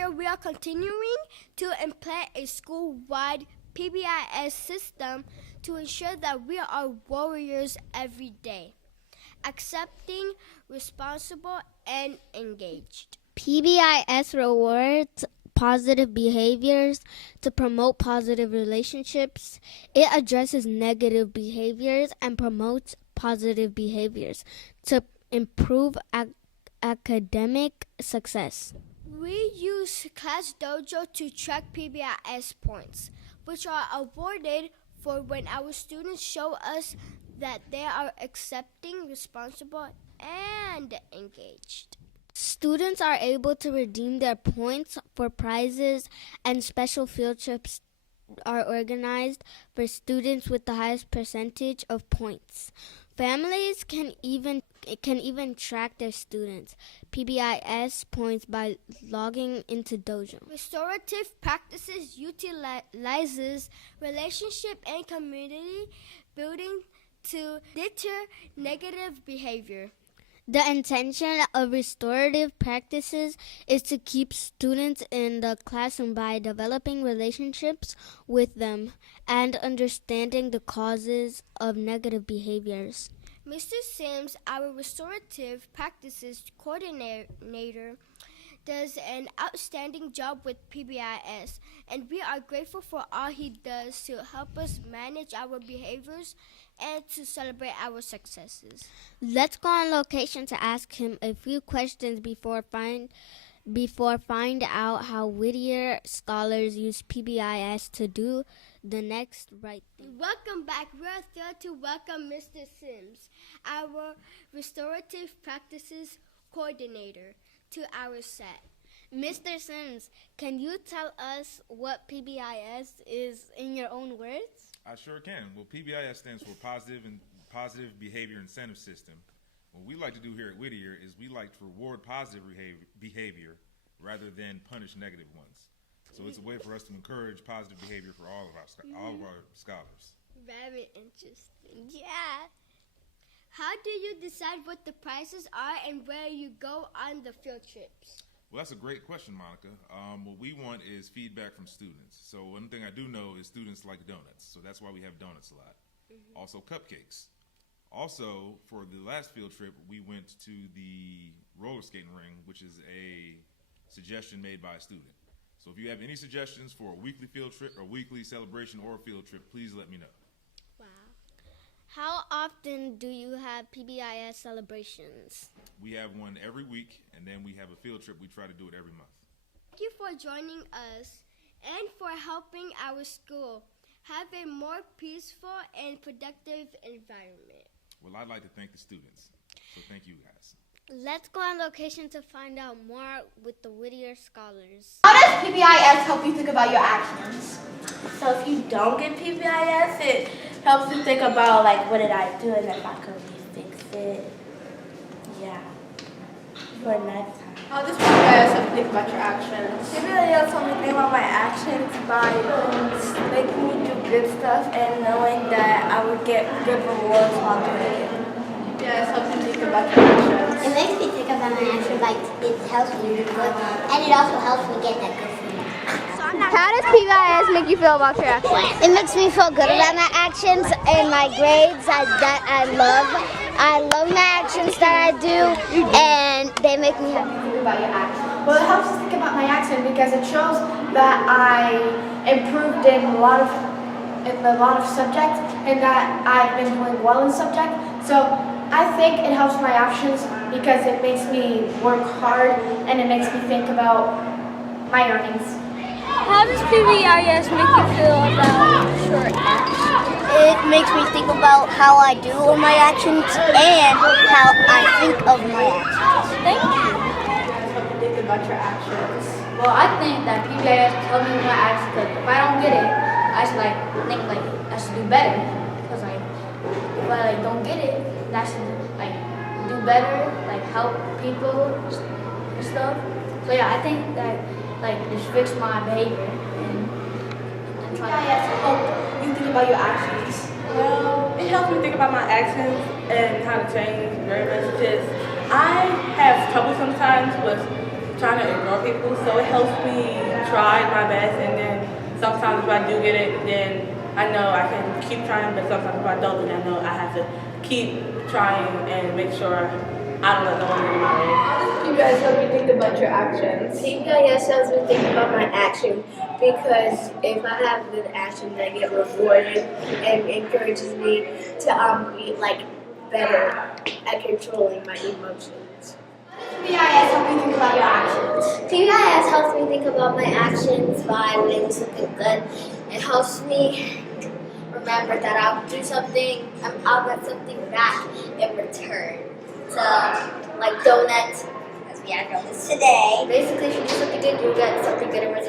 year, we are continuing to implement a school-wide PBIS system to ensure that we are warriors every day, accepting, responsible, and engaged. PBIS rewards positive behaviors to promote positive relationships. It addresses negative behaviors and promotes positive behaviors to improve academic success. We use Class Dojo to track PBIS points, which are awarded for when our students show us that they are accepting, responsible, and engaged. Students are able to redeem their points for prizes, and special field trips are organized for students with the highest percentage of points. Families can even track their students' PBIS points by logging into Dojo. Restorative practices utilizes relationship and community building to deter negative behavior. The intention of restorative practices is to keep students in the classroom by developing relationships with them and understanding the causes of negative behaviors. Mr. Sims, our restorative practices coordinator, does an outstanding job with PBIS, and we are grateful for all he does to help us manage our behaviors and to celebrate our successes. Let's go on location to ask him a few questions before find out how Whittier scholars use PBIS to do the next right thing. Welcome back. We're thrilled to welcome Mr. Sims, our restorative practices coordinator, to our set. Mr. Sims, can you tell us what PBIS is in your own words? I sure can. Well, PBIS stands for Positive Behavior Incentive System. What we like to do here at Whittier is we like to reward positive behavior rather than punish negative ones. So it's a way for us to encourage positive behavior for all of our scholars. Very interesting. Yeah. How do you decide what the prices are and where you go on the field trips? Well, that's a great question, Monica. What we want is feedback from students. So one thing I do know is students like donuts, so that's why we have donuts a lot. Mm-hmm. Also cupcakes. Also, for the last field trip, we went to the roller skating ring, which is a suggestion made by a student. So if you have any suggestions for a weekly field trip or weekly celebration or field trip, please let me know. Wow. How often do you have PBIS celebrations? We have one every week, and then we have a field trip. We try to do it every month. Thank you for joining us and for helping our school have a more peaceful and productive environment. Well, I'd like to thank the students. So thank you guys. Let's go on location to find out more with the Whittier scholars. How does PBIS help you think about your actions? So if you don't get PBIS, it helps you think about, like, what did I do and if I could fix it. Yeah. For next time. How does PBIS help you think about your actions? PBIS helps me think about my actions by making me do good stuff and knowing that I would get good rewards while doing it. PBIS helps you think about your actions. It makes me think about my actions, like it helps me do good, and it also helps me get that good food. How does PBIS make you feel about your actions? It makes me feel good about my actions and my grades that I love. I love my actions that I do, and they make me happy. Think about your actions. Well, it helps us think about my action because it shows that I improved in a lot of subjects and that I've been doing well in subject. So I think it helps my actions because it makes me work hard and it makes me think about my earnings. How does PBIS make you feel about your actions? It makes me think about how I do on my actions and how I think of my actions. Thank you. Think about your actions. Well, I think that PBIS helps me with my actions because if I don't get it, I should think I should do better. Because if I don't get it, then I should do better, help people and stuff. So yeah, I think that just fix my behavior and try. PBIS help you think about your actions. Well, it helps me think about my actions and how to change very much because I have trouble sometimes with trying to ignore people, so it helps me try my best, and then sometimes if I do get it, then I know I can keep trying, but sometimes if I don't, then I know I have to keep trying and make sure I don't let no one get in my way. PBIS help you think about your actions. PBIS helps me think about my actions because if I have good actions, I get rewarded and encourages me to be like better at controlling my emotions. PBIS help you think about your actions. PBIS helps me think about my actions by when I do something good. It helps me remember that I'll do something, I'll get something back in return. So, like donuts, as we had donuts today. Basically, if you do something good, you get something good in return.